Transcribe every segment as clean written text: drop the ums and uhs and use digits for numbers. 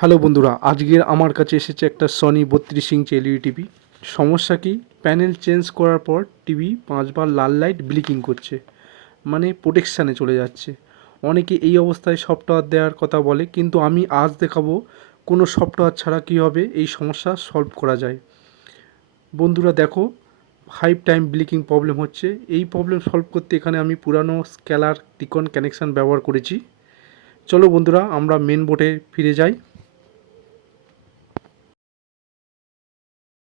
Hello বন্ধুরা, আজকের আমার কাছে এসেছে একটা সনি 32 ইঞ্চি এলইডি টিভি। সমস্যা কি, প্যানেল চেঞ্জ করার পর টিভি 5বার লাল লাইট ব্লিকিং করছে, মানে প্রোটেকশানে চলে যাচ্ছে। অনেকে এই অবস্থায় সফটওয়্যার দেওয়ার কথা বলে, কিন্তু আমি আজ দেখাবো কোনো সফটওয়্যার ছাড়া কীভাবে এই সমস্যা সলভ করা যায়। বন্ধুরা দেখো, 5 টাইম ব্লিকিং প্রবলেম হচ্ছে। এই প্রবলেম সলভ করতে এখানে আমি পুরানো স্কেলার টিকন কানেকশান ব্যবহার করেছি। চলো বন্ধুরা, আমরা মেন বোর্ডে ফিরে যাই।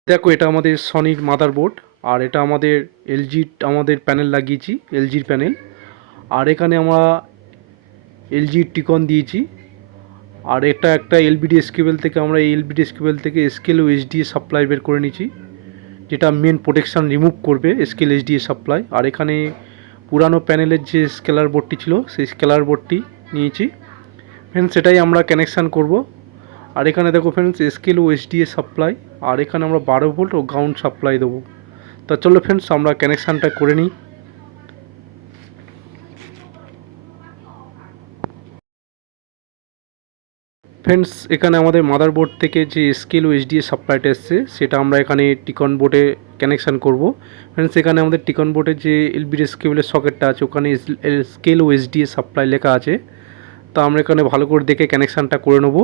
দেখো, এটা আমাদের সনির মাদারবোর্ড, আর এটা আমাদের এলজির আমাদের প্যানেল লাগিয়েছি, এলজির প্যানেল। আর এখানে আমরা এলজির টিকন দিয়েছি। আর এটা একটা এলবিডিএস কেবল থেকে আমরা এই এলবিডিএস কেবল থেকে এসকেল ও এইচডিএ সাপ্লাই বের করে নিয়েছি, যেটা মেন প্রোটেকশান রিমুভ করবে, এসকেল এইচডিএ সাপ্লাই। আর এখানে পুরানো প্যানেলের যে স্কেলার বোর্ডটি ছিল সেই স্কেলার বোর্ডটি নিয়েছি। ফ্রেন্ডস, সেটাই আমরা কানেকশান করব। আর এখানে দেখো ফ্রেন্ডস, এসকেল ও এইচডিএ সাপ্লাই, আর এখানে আমরা 12 ভোল্ট ও গ্রাউন্ড সাপ্লাই দেবো। তা চলো ফ্রেন্ডস, আমরা কানেকশানটা করে নিই। ফ্রেন্ডস, এখানে আমাদের মাদারবোর্ড থেকে যে এসকেল ও এইচডিএ সাপ্লাইটা এসছে সেটা আমরা এখানে টিকন বোর্ডে কানেকশান করব। ফ্রেন্ডস, এখানে আমাদের টিকন বোর্ডে যে এলবিডিএস কেবলের সকেটটা আছে ওখানে এসকেল ও এইচডিএ সাপ্লাই লেখা আছে। তা আমরা এখানে ভালো করে দেখে কানেকশানটা করে নেব।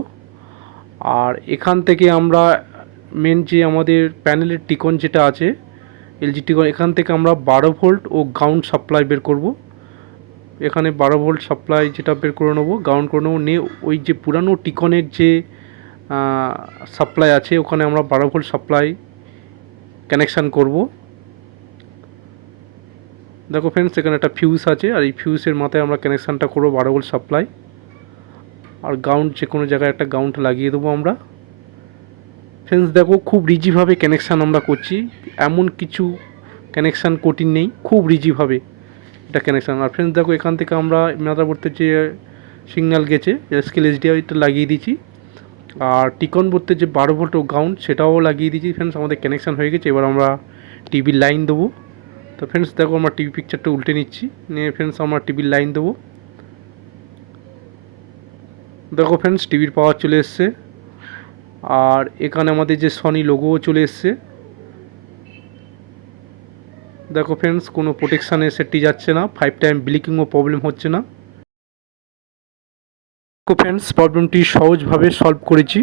আর এখান থেকে আমরা মেন যে আমাদের প্যানেলের টিকন যেটা আছে, এলজি টিকন, এখান থেকে আমরা 12 ভোল্ট ও গ্রাউন্ড সাপ্লাই বের করব। এখানে 12 ভোল্ট সাপ্লাই যেটা বের করে নেবো, গ্রাউন্ড করে নেবো, নিয়ে ওই যে পুরানো টিকনের যে সাপ্লাই আছে ওখানে আমরা 12 ভোল্ট সাপ্লাই কানেকশান করব। দেখো ফ্রেন্ডস, এখানে একটা ফিউজ আছে, আর এই ফিউজের মাথায় আমরা কানেকশানটা করবো 12 ভোল্ট সাপ্লাই। আর গ্রাউন্ড যে কোনো জায়গায় একটা গ্রাউন্ড লাগিয়ে দেবো আমরা। ফ্রেন্ডস দেখো, খুব রিজিভাবে কানেকশান আমরা করছি, এমন কিছু কানেকশান কঠিন নেই, খুব রিজিভাবে এটা কানেকশান। আর ফ্রেন্ডস দেখো, এখান থেকে আমরা মাদারবোর্ডের যে সিগন্যাল গেছে এসকেল এইচডিআইটা লাগিয়ে দিয়েছি। আর টিকন বোর্ডে যে 12 ভোল্ট ও গ্রাউন্ড সেটাও লাগিয়ে দিয়েছি। ফ্রেন্ডস, আমাদের কানেকশান হয়ে গেছে। এবার আমরা টিভির লাইন দেবো। তো ফ্রেন্ডস দেখো, আমরা টিভি পিকচারটা উল্টে নিচ্ছি, নিয়ে ফ্রেন্ডস আমরা টিভির লাইন দেবো। দেখো ফ্রেন্ডস, টিভির পাওয়ার চলে এসছে। আর এখানে আমাদের যে সনি লোগোও চলে এসছে। দেখো ফ্রেন্ডস, কোনো প্রোটেকশানে সেটটি যাচ্ছে না, 5 টাইম ব্লিকিংও প্রবলেম হচ্ছে না। দেখো ফ্রেন্ডস, প্রবলেমটি সহজভাবে সলভ করেছি।